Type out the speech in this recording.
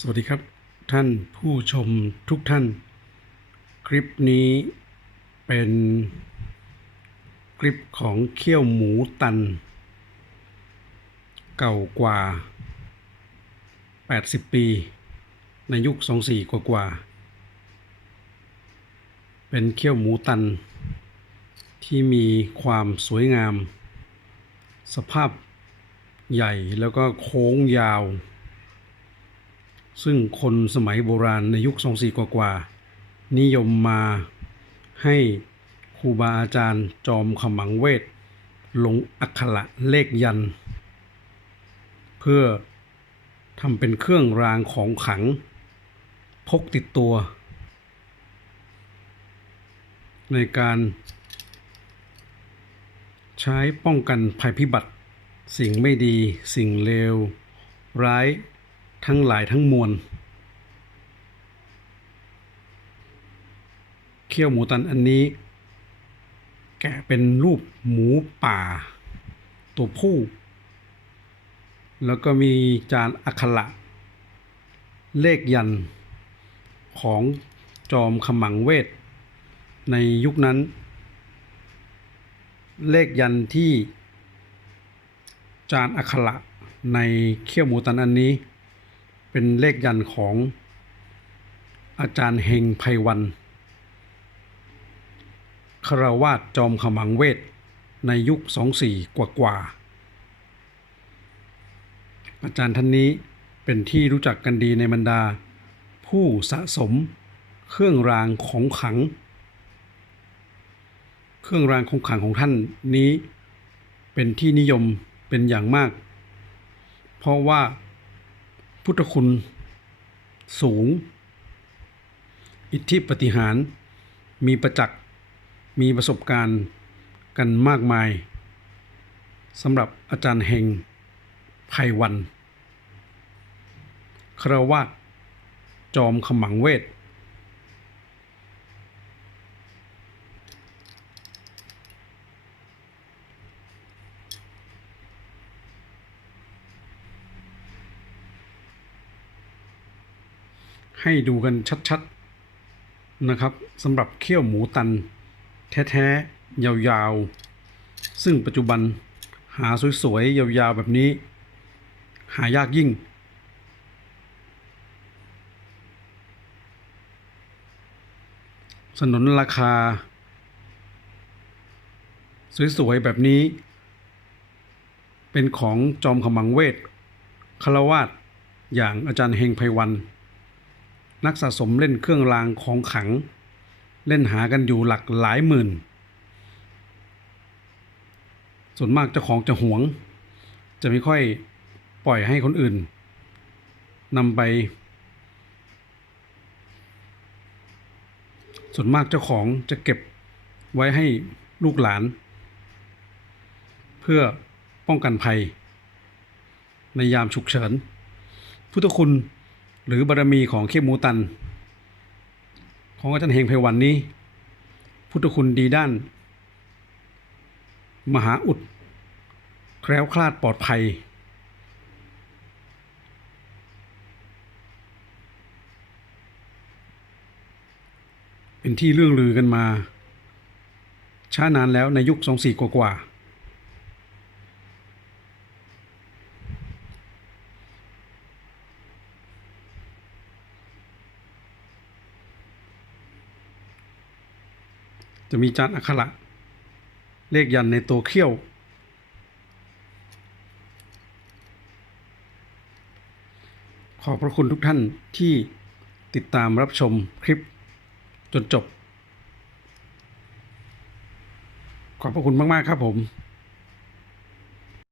สวัสดีครับท่านผู้ชมทุกท่าน คลิปนี้เป็นคลิปของเขี้ยวหมูตัน เก่ากว่า 80 ปี ในยุค 24 กว่ากว่า เป็นเขี้ยวหมูตัน ที่มีความสวยงาม สภาพใหญ่แล้วก็โค้งยาว ซึ่งคนสมัยโบราณในยุคสองสี่กว่าๆนิยมมาให้ครูบาอาจารย์จอมขมังเวท ลงอักขระเลขยัน เพื่อทำเป็นเครื่องรางของขัง พกติดตัว ในการใช้ป้องกันภัยพิบัติ สิ่งไม่ดีสิ่งเลวร้าย ทั้งหลายทั้งมวลเขี้ยวหมูตันอันนี้ แกะเป็นรูปหมูป่า ตัวผู้ แล้วก็มีจานอักขระเลขยันของจอมขมังเวท ในยุคนั้น เลขยันที่จานอักขระในเขี้ยวหมูตันอันนี้ เป็นเลขยันของอาจารย์เฮงไพวันคารวาสจอมขมังเวท ในยุคสองสี่กว่ากว่า อาจารย์ท่านนี้เป็นที่รู้จักกันดีในบรรดา ผู้สะสมเครื่องรางของขัง เครื่องรางของขังของท่านนี้เป็นที่นิยมเป็นอย่างมาก เพราะว่า พุทธคุณสูง อิทธิปฏิหาร มีประจักษ์มีประสบการณ์กันมากมายสำหรับอาจารย์เฮงไพวันคราวาสจอมขมังเวท ให้ดูกันชัดๆนะครับสำหรับเขี้ยวหมูตัน แท้ๆ ยาวๆ ซึ่งปัจจุบันหาสวยๆ ยาวๆ แบบนี้ หายากยิ่ง สนนราคา สวยๆ แบบนี้ เป็นของจอมขมังเวทคารวาสอย่างอาจารย์เฮงไพวัน นักสะสมเล่นเครื่องรางของขัง เล่นหากันอยู่หลักหลายหมื่น ส่วนมากเจ้าของจะหวง จะไม่ค่อยปล่อยให้คนอื่นนำไป ส่วนมากเจ้าของจะเก็บไว้ให้ลูกหลาน เพื่อป้องกันภัย ในยามฉุกเฉิน พุทธคุณ หรือบารมีของเข้มูตัน ของอาจารย์เฮงไพวันนี้ พุทธคุณดีด้าน มหาอุด แคล้วคลาดปลอดภัย เป็นที่เรื่องลือกันมา ช้านานแล้วในยุคสองสี่กว่าๆ จะมีจานอักขระเลขยันในตัวเขี้ยว ขอบพระคุณทุกท่านที่ติดตามรับชมคลิปจนจบ ขอบพระคุณมาก ๆ ครับผม